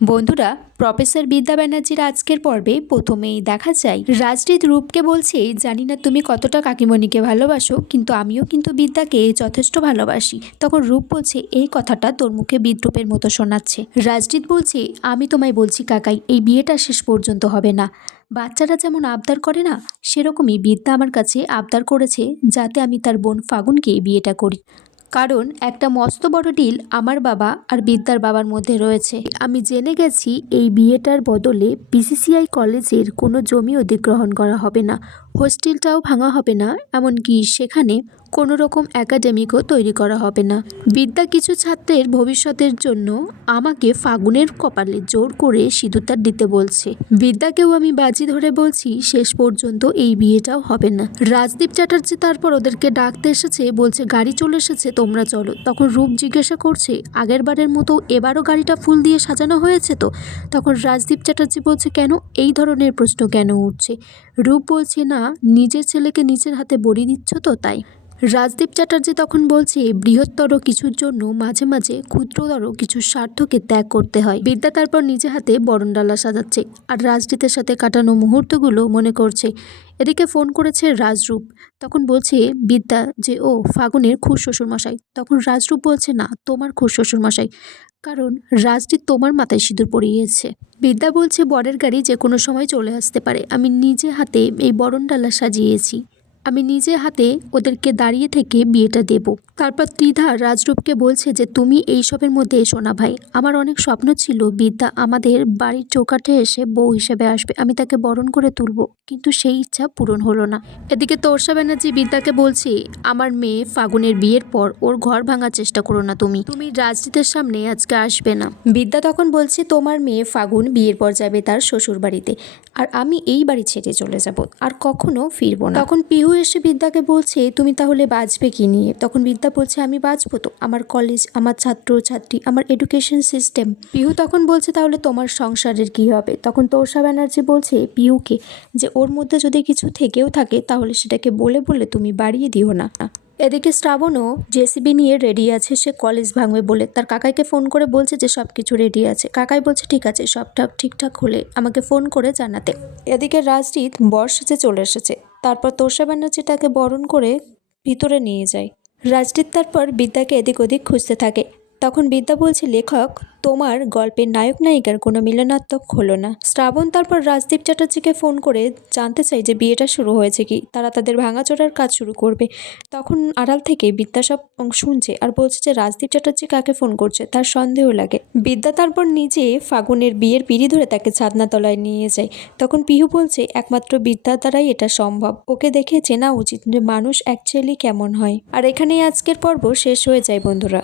বন্ধুরা, প্রফেসর বিদ্যা ব্যানার্জির আজকের পর্বে প্রথমেই দেখা যায় রাজদীপ রূপকে বলছে, জানি না তুমি কতটা কাকিমণিকে ভালোবাসো, কিন্তু আমিও কিন্তু বিদ্যাকে যথেষ্ট ভালোবাসি। তখন রূপ বলছে, এই কথাটা তোর মুখে বিদ্রূপের মতো শোনাচ্ছে। রাজদীপ বলছে, আমি তোমায় বলছি কাকাই, এই বিয়েটা শেষ পর্যন্ত হবে না। বাচ্চারা যেমন আবদার করে না, সেরকমই বিদ্যা আমার কাছে আবদার করেছে যাতে আমি তার বোন ফাগুনকে বিয়েটা করি। কারণ একটা মস্ত বড় ডিল আমার বাবা আর বিদ্যার বাবার মধ্যে রয়েছে। আমি জেনে গেছি এই বিয়েটার বদলে বিসিসিআই কলেজের কোনো জমি অধিগ্রহণ করা হবে না, হোস্টেলটাও ভাঙা হবে না, এমনকি সেখানে কোনো রকম একাডেমিকও তৈরি করা হবে না। বিদ্যা কিছু ছাত্রের ভবিষ্যতের জন্য আমাকে ফাগুনের কপালে জোর করে সিঁদুরটা দিতে বলছে। বিদ্যাকেও আমি বাজি ধরে বলছি শেষ পর্যন্ত এই বিয়েটাও হবে না। রাজদীপ চ্যাটার্জি তারপর ওদেরকে ডাকতে এসেছে, বলছে গাড়ি চলে এসেছে, তোমরা চলো। তখন রূপ জিজ্ঞাসা করছে, আগের বারের মতো এবারও গাড়িটা ফুল দিয়ে সাজানো হয়েছে তো? তখন রাজদীপ চ্যাটার্জি বলছে, কেন এই ধরনের প্রশ্ন কেন উঠছে? রূপ বলছে, না, নিজের ছেলেকে নিজের হাতে বড়ি দিচ্ছ তো তাই। রাজদীপ চ্যাটার্জি তখন বলছে, বৃহত্তর কিছুর জন্য মাঝে মাঝে ক্ষুদ্রতর কিছু স্বার্থকে ত্যাগ করতে হয়। বিদ্যা তারপর নিজে হাতে বরণডালা সাজাচ্ছে আর রাজদীপের সাথে কাটানো মুহূর্তগুলো মনে করছে। এদিকে ফোন করেছে রাজরূপ। তখন বলছে বিদ্যা যে ও ফাগুনের খুড়শ্বশুরমশাই। তখন রাজরূপ বলছে, না, তোমার খুড়শ্বশুরমশাই, কারণ রাজদীপ তোমার মাথায় সিঁদুর পরিয়েছে। বিদ্যা বলছে, বরের গাড়ি যে কোনো সময় চলে আসতে পারে, আমি নিজে হাতে এই বরণডালা সাজিয়েছি, আমি নিজে হাতে ওদেরকে দাঁড়িয়ে থেকে বিয়েটা দেব। তারপর ত্রিধা রাজরূপকে বলছে যে তুমি এইসবের মধ্যে এসো না ভাই, আমার অনেক স্বপ্ন ছিল বিদ্যা আমাদের বাড়ির চৌকাঠে এসে বউ হিসেবে আসবে, আমি তাকে বরণ করে তুলব, কিন্তু সেই ইচ্ছা পূরণ হলো না। এদিকে তোর্সা ব্যানার্জি বিদ্যাকে বলছে, আমার মেয়ে ফাগুনের বিয়ের পর ওর ঘর ভাঙার চেষ্টা করো না, তুমি রাজনীতির সামনে আজকে আসবে না। বিদ্যা তখন বলছে, তোমার মেয়ে ফাগুন বিয়ের পর যাবে তার শ্বশুর বাড়িতে, আর আমি এই বাড়ি ছেড়ে চলে যাব, আর কখনো ফিরবো না। তখন পিহু এসে বিদ্যাকে বলছে, তুমি তাহলে বাঁচবে কি নিয়ে? তখন বিদ্যা বলছে, আমি বাঁচবো তো, আমার কলেজ, আমার ছাত্র ছাত্রী, আমার এডুকেশন সিস্টেম। পিহু তখন বলছে, তাহলে তোমার সংসারের কি হবে? তখন তোর্সা ব্যানার্জি বলছে পিহুকে যে ওর মধ্যে যদি কিছু থেকেও থাকে তাহলে সেটাকে বলে বলে তুমি বাড়িয়ে দিও না। এদিকে শ্রাবণও জেসিবি নিয়ে রেডি আছে, সে কলেজ ভাঙবে বলে তার কাকাইকে ফোন করে বলছে যে সব কিছু রেডি আছে। কাকাই বলছে, ঠিক আছে, সবটা ঠিকঠাক হলে আমাকে ফোন করে জানাতে। এদিকে রাজদীপ বর সেজে চলে এসেছে। তারপর তোর্সা ব্যানার্জি তাকে বরণ করে ভিতরে নিয়ে যায়। রাজদীপ তারপর বিদ্যাকে এদিক ওদিক খুঁজতে থাকে। তখন বিদ্যা বলছে, লেখক, তোমার গল্পের নায়ক নায়িকার কোনো মিলনাত্মক হলো না। শ্রাবণ তারপর রাজদীপ চ্যাটার্জিকে ফোন করে জানতে চাই যে বিয়েটা শুরু হয়েছে কি, তারা তাদের ভাঙাচোরার কাজ শুরু করবে। তখন আড়াল থেকে বিদ্যা সব শুনছে আর বলছে যে রাজদীপ চ্যাটার্জি কাকে ফোন করছে, তার সন্দেহ লাগে। বিদ্যা তারপর নিজে ফাগুনের বিয়ের পিঁড়ি ধরে তাকে ছাদনাতলায় নিয়ে যায়। তখন পিহু বলছে, একমাত্র বিদ্যার দ্বারাই এটা সম্ভব, ওকে দেখে চেনা উচিত যে মানুষ অ্যাকচুয়ালি কেমন হয়। আর এখানেই আজকের পর্ব শেষ হয়ে যায় বন্ধুরা।